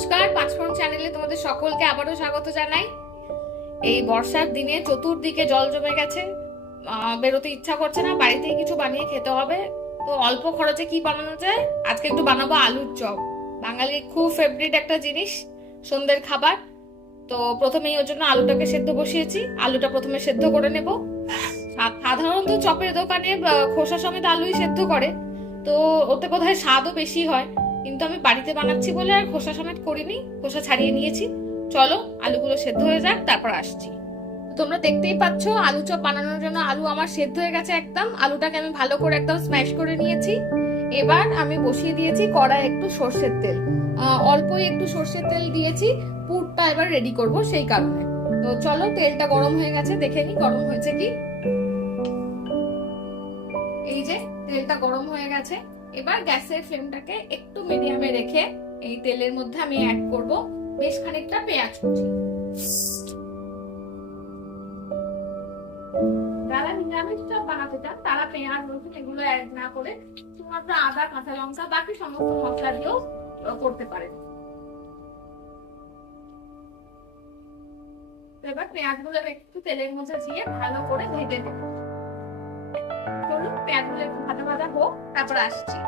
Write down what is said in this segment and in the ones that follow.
নমস্কার, পাঁচফোড়ন চ্যানেলে তোমাদের সকলকে আবারও স্বাগত জানাই। এই বর্ষার দিনে চতুর্দিকে জল জমে গেছে বেরোতে ইচ্ছা করছে না, বাড়িতেই কিছু বানিয়ে খেতে হবে। তো অল্প খরচে কি বানানো যায়? আজকে একটু বানাবো আলুর চপ। বাঙালির খুব ফেভারিট একটা জিনিস, সন্ধ্যের খাবার। তো প্রথমেই ওর জন্য আলুটাকে সেদ্ধ বসিয়েছি। আলুটা প্রথমে সেদ্ধ করে নেব। সাধারণত চপের দোকানে খোসা সমেত আলুই সেদ্ধ করে। তো ওতে বোধহয় স্বাদও বেশি হয়। কিন্তু আমি বাড়িতে বানাচ্ছি বলে আর খোসা সমেত করিনি। খোসা ছাড়িয়ে নিয়েছি। চলো, আলুগুলো সেদ্ধ হয়ে যাক, তারপর আসছি। তোমরা দেখতেই পাচ্ছ, আলু চপ বানানোর জন্য আলু আমার সেদ্ধ হয়ে গেছে একদম। আলুটাকে আমি ভালো করে একদম স্ম্যাশ করে নিয়েছি। এবার আমি বসিয়ে দিয়েছি কড়াই একটু সর্ষের তেল। অল্পই একটু সর্ষের তেল দিয়েছি। পুরটা এবার রেডি করব সেই কারণে। তো চলো, তেলটা গরম হয়ে গেছে, দেখে নি গরম হয়েছে কি। এই যে, তেলটা গরম হয়ে গেছে। এবার গ্যাসের ফ্লেমটাকে একটু মিডিয়ামে রেখে এই তেলের মধ্যে আমি অ্যাড করব বেশ খানিকটা পেঁয়াজ কুচি। যারা নিরামিষ চপ তারা পেঁয়াজ, রসুন এগুলো অ্যাড না করে শুধুমাত্র আদা, কাঁচা লঙ্কা, বাকি সমস্ত মশলা দিয়েও করতে পারেন। তো এবার পেঁয়াজগুলো একটু তেলের মধ্যে দিয়ে ভালো করে ভেজে নেব। হোক তারপর আসছি।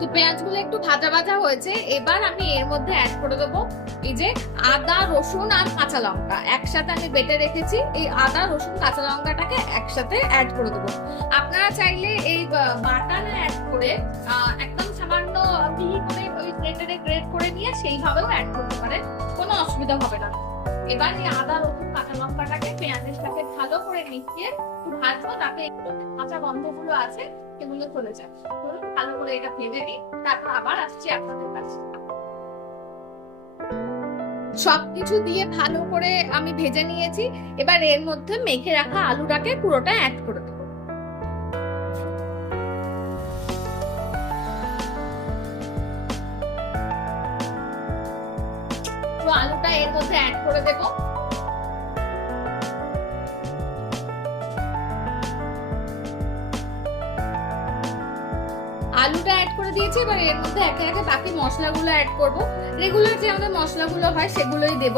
তো পেঁয়াজগুলো একটু ভাজা ভাজা হয়েছে, এবার আমি এর মধ্যে অ্যাড করে দেবো এই যে আদা, রসুন আর কাঁচা লঙ্কা। একসাথে আমি বেটে রেখেছি, এই আদা, রসুন, কাঁচা লঙ্কাটাকে একসাথে অ্যাড করে দেবো। আপনারা চাইলে এই বা- বাটা না অ্যাড করে একদম সামান্য মিহি করে ওই গ্রেটারে গ্রেট করে নিয়ে সেইভাবেও অ্যাড করতে পারেন, কোনো অসুবিধা হবে না। এবার এই আদা, রসুন, কাঁচা লঙ্কাটাকে পেঁয়াজের সাথে ভালো করে মিশিয়ে ভাজবো, তাতে কাঁচা গন্ধগুলো আছে, সেগুলো চলে যায় ধরুন ভালো করে এটা ভেজে নিই, তারপর আবার আসছি আপনাদের কাছে। সবকিছু দিয়ে ভালো করে আমি ভেজে নিয়েছি। এবার এর মধ্যে মেখে রাখা আলুটাকে পুরোটা অ্যাড করে দেবো। আলুটা এর মধ্যে অ্যাড করে দেবো। আলুটা অ্যাড করে দিয়েছি, এবার এর মধ্যে একে একে বাকি মশলাগুলো অ্যাড করব। রেগুলার যে আমাদের মশলাগুলো হয়, সেগুলোই দেব।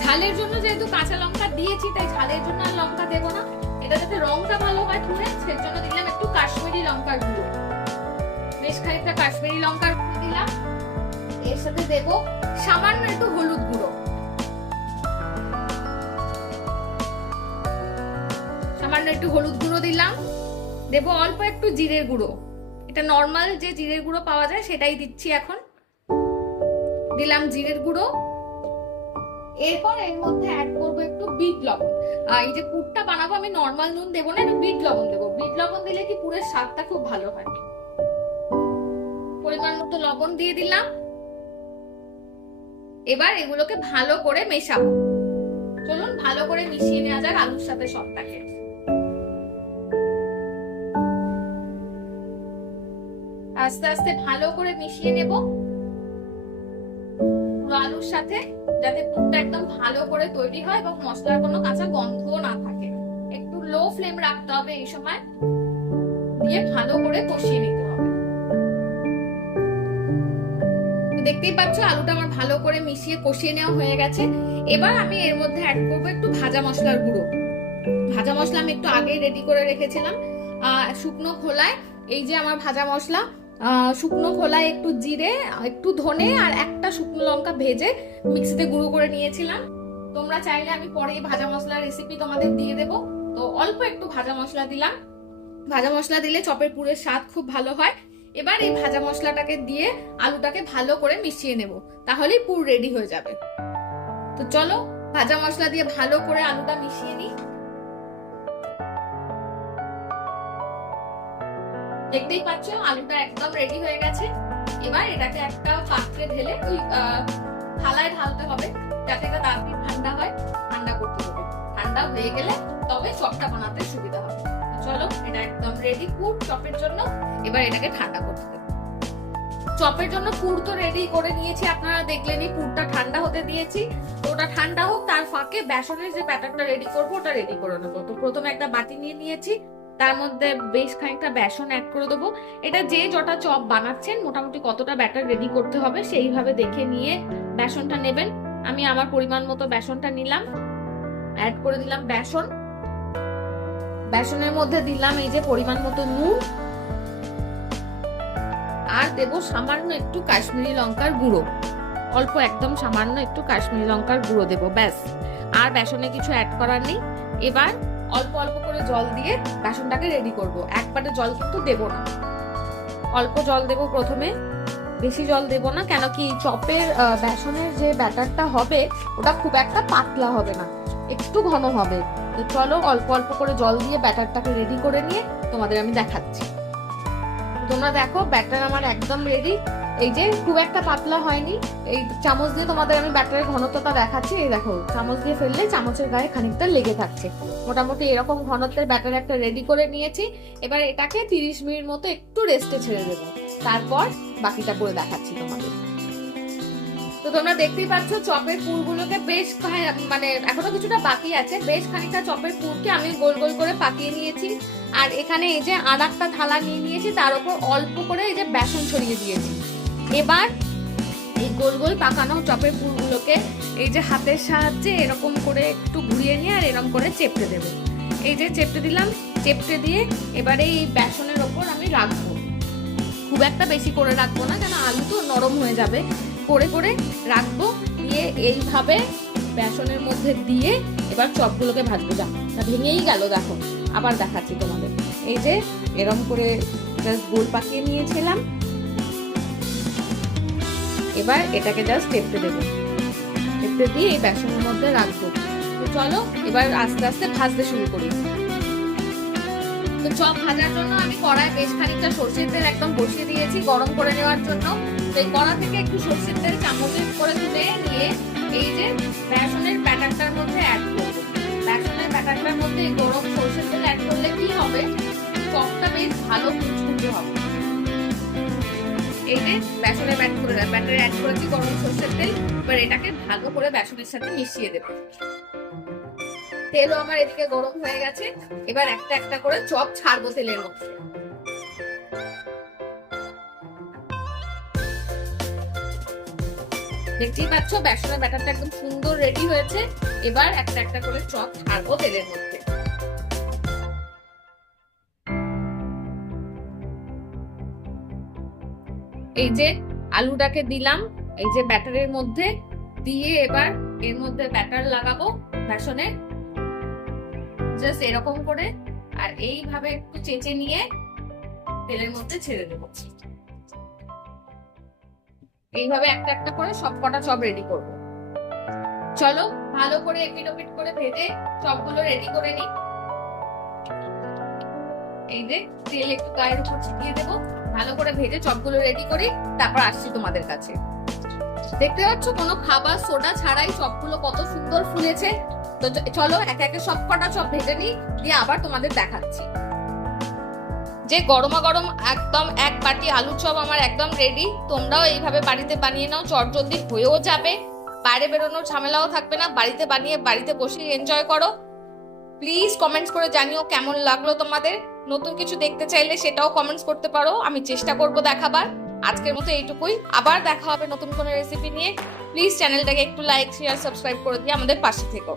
ঝালের জন্য যেহেতু কাঁচা লঙ্কা দিয়েছি, তাই ঝালের জন্য আর লঙ্কা দেব না। এটা যাতে রংটা ভালো হয় পুরে সের জন্য দিলাম একটু কাশ্মীরি লঙ্কার গুঁড়ো। বেশ খানিকটা কাশ্মীরি লঙ্কার গুঁড়ো দিলাম। এর সাথে দেব সামান্য একটু হলুদ গুঁড়ো। সামান্য একটু হলুদ গুঁড়ো দিলাম। দেব অল্প একটু জিরের গুঁড়ো। এটা নর্মাল যে জিরের গুঁড়ো পাওয়া যায় সেটাই দিচ্ছি এখন। দিলাম জিরের গুঁড়ো। এরপর এর মধ্যে অ্যাড করব একটু বিট লবণ। আর এই যে পুরটা বানাবো, আমি নর্মাল নুন দেবো না, একটু বিট লবণ দেবো। বিট লবণ দিলে কি পুরের স্বাদটা খুব ভালো হয়। পরিমাণ মতো লবণ দিয়ে দিলাম। এবার এগুলোকে ভালো করে মেশাবো। চলুন ভালো করে মিশিয়ে নেওয়া যাক আলুর সাথে সবটাকে। আস্তে আস্তে ভালো করে মিশিয়ে নেব। পুরো আলুর সাথে যাতে পুরটা একদম ভালো করে তৈরি হয় এবং মশলার কোনো কাঁচা গন্ধও না থাকে। একটু লো ফ্লেম রাখতে হবে এই সময়। দিয়ে ভালো করে কষিয়ে নিতে দেখতেই পাচ্ছ, আলুটা আমার ভালো করে মিশিয়ে কষিয়ে নেওয়া হয়ে গেছে। এবার আমি এর মধ্যে অ্যাড করব একটু ভাজা মশলার গুঁড়ো। ভাজা মশলা আমি একটু আগে রেডি করে রেখেছিলাম। শুকনো খোলায়, এই যে আমার ভাজা মশলা শুকনো খোলায় একটু জিরে, একটু ধনে আর একটা শুকনো লঙ্কা ভেজে মিক্সিতে গুঁড়ো করে নিয়েছিলাম। তোমরা চাইলে আমি পরে ভাজা মশলার রেসিপি তোমাদের দিয়ে দেবো। তো অল্প একটু ভাজা মশলা দিলাম। ভাজা মশলা দিলে চপের পুরের স্বাদ খুব ভালো হয়। এবার এই ভাজা মশলাটাকে দিয়ে আলুটাকে ভালো করে মিশিয়ে নেব, তাহলেই পুর রেডি হয়ে যাবে। তো চলো, ভাজা মশলা দিয়ে ভালো করে আলুটা মিশিয়ে নিই। দেখতেই পাচ্ছ, আলুটা একদম রেডি হয়ে গেছে। এবার এটাকে একটা পাত্রে ঢেলে ওই থালায় ঢালতে হবে, যাতে এটা তাড়াতাড়ি ঠান্ডা হয়। ঠান্ডা করতে হবে। ঠান্ডা হয়ে গেলে তবে চপটা বানাতে সুবিধা হবে। চলো, এটা একদম রেডি পুর চপের জন্য। এবার এটাকে ঠান্ডা করতে দেবো। চপের জন্য পুর তো রেডি করে নিয়েছি, আপনারা দেখলেনই পুরটা ঠান্ডা হতে দিয়েছি। ওটা ঠান্ডা হোক, তার ফাঁকে বেসনের যে ব্যাটারটা রেডি করব, ওটা রেডি করে নেব। তো প্রথমে একটা বাটি নিয়ে নিয়েছি, তার মধ্যে বেশ খানিকটা বেসন অ্যাড করে দেবো। এটা যে জটা চপ বানাচ্ছেন, মোটামুটি কতটা ব্যাটার রেডি করতে হবে, সেইভাবে দেখে নিয়ে বেসনটা নেবেন। আমি আমার পরিমাণ মতো বেসনটা নিলাম। অ্যাড করে দিলাম বেসন। বেসনের মধ্যে দিলাম এই যে পরিমাণ মতো নুন। আর দেব সামান্য একটু কাশ্মীরি লঙ্কার গুঁড়ো। অল্প একদম সামান্য একটু কাশ্মীরি লঙ্কার গুঁড়ো দেব, ব্যাস। আর বেসনে কিছু অ্যাড করার নেই। এবার অল্প অল্প করে জল দিয়ে বেসনটাকে রেডি করব। একবারে জল কিন্তু দেব না। অল্প জল দেব প্রথমে। বেশি জল দেব না, কেন কি চপের বেসনের যে ব্যাটারটা হবে, ওটা খুব একটা পাতলা হবে না। একটু ঘন হবে। তো চলো অল্প অল্প করে জল দিয়ে ব্যাটারটাকে রেডি করে নিয়ে তোমাদের আমি দেখাচ্ছি। তোমরা দেখো, ব্যাটার আমার একদম রেডি এই যে খুব একটা পাতলা হয়নি। এই চামচ দিয়ে তোমাদের আমি ব্যাটারের ঘনত্বটা দেখাচ্ছি। এই দেখো, চামচ দিয়ে ফেললে চামচের গায়ে খানিকটা লেগে থাকছে। মোটামুটি এরকম ঘনত্বের ব্যাটার একটা রেডি করে নিয়েছি। এবার এটাকে তিরিশ মিনিট মতো একটু রেস্টে ছেড়ে দেবো। তারপর বাকিটা করে দেখাচ্ছি তোমাদের। তো তোমরা দেখতেই পাচ্ছ, চপের পুরগুলোকে বেশ মানে এখনও কিছুটা বাকি আছে। বেশ খানিকটা চপের পুরকে আমি গোল গোল করে পাকিয়ে নিয়েছি। আর এখানে এই যে আর একটা থালা নিয়ে নিয়েছি, তার উপর অল্প করে এই যে বেসন ছড়িয়ে দিয়েছি। এবার এই গোল গোল পাকানো চপের পুরগুলোকে এই যে হাতের সাহায্যে এরকম করে একটু ঘুরিয়ে নিয়ে আর এরকম করে চেপটে দেবো। এই যে চেপটে দিলাম, চেপটে দিয়ে এবারে এই বেসনের ওপর আমি রাখব। খুব একটা বেশি করে রাখব না কেন আলু তো নরম হয়ে যাবে। করে করে রাখব। দিয়ে এইভাবে বেসনের মধ্যে দিয়ে এবার চপগুলোকে ভাজবো। যা ভেঙেই গেল, দেখো। আবার দেখাচ্ছি তোমাদের। এই যে এরম করে জাস্ট গোল পাকিয়ে নিয়েছিলাম। এবার এটাকে জাস্ট টেপতে দেবো। টেপতে দিয়ে এই বেসনের মধ্যে রাখব। তো চলো, এবার আস্তে আস্তে ভাজতে শুরু করি। তো চপ ভাজার জন্য আমি কড়ায় বেশ খানিকটা সর্ষের তেল একদম বসিয়ে দিয়েছি গরম করে নেওয়ার জন্য। তো কড়া থেকে একটু সর্ষের তেল চামচে করে তুলে নিয়ে এই যে বেসনের ব্যাটারটার মধ্যে অ্যাড করব। বেসনের ব্যাটারটার মধ্যে গরম সর্ষের তেল অ্যাড করলে কি হবে? চপটা বেশ ভালো ফুটফুটে হবে। এই যে বেসনের ব্যাট করে ব্যাটারে অ্যাড করেছি গরম সর্ষের তেল। এবার এটাকে ভালো করে বেসনের সাথে মিশিয়ে দেবো। তেলও আমার এদিকে গরম হয়ে গেছে। এবার একটা একটা করে চপ ছাড়বো তেলের মধ্যে। দেখতেই পাচ্ছ বেসনের ব্যাটারটা একদম সুন্দর রেডি হয়েছে। এবার একটা একটা করে চপ ছাড়বো তেলের মধ্যে। এই যে আলুটাকে দিলাম, এই যে ব্যাটারের মধ্যে, দিয়ে এবার এর মধ্যে ব্যাটার লাগাবো বেসনে। জাস্ট এরকম করে, আর এইভাবে একটু চেঁচে নিয়ে তেলের মধ্যে ছেড়ে দেবো। এইভাবে একটা একটা করে সব কটা চপ রেডি করব। চলো, ভালো করে এপিট ওপিট করে ভেজে চপগুলো রেডি করে নিই। এই যে, তেল একটু গায়ের উপর ছিটিয়ে দেবো। ভালো করে ভেজে চপগুলো রেডি করি তারপর আসছি তোমাদের কাছে। দেখতে পাচ্ছ, কোনো খাবার সোডা ছাড়াই চপগুলো কত সুন্দর ফুলেছে। তো চলো, এক একে সব কটা চপ ভেজে নিই, দিয়ে আবার তোমাদের দেখাচ্ছি। যে গরমা গরম একদম এক বাটি আলু চপ আমার একদম রেডি তোমরাও এইভাবে বাড়িতে বানিয়ে নাও, চটজলদি হয়েও যাবে। বাইরে বেরোনোর ঝামেলাও থাকবে না, বাড়িতে বানিয়ে বাড়িতে বসে এনজয় করো। প্লিজ কমেন্টস করে জানিও কেমন লাগল তোমাদের। নতুন কিছু দেখতে চাইলে সেটাও কমেন্টস করতে পারো, আমি চেষ্টা করব দেখাবার। আজকের মতো এইটুকুই, আবার দেখা হবে নতুন কোনো রেসিপি নিয়ে। প্লিজ চ্যানেলটাকে একটু লাইক শেয়ার সাবস্ক্রাইব করে দিয়ে আমাদের পাশে থেকো।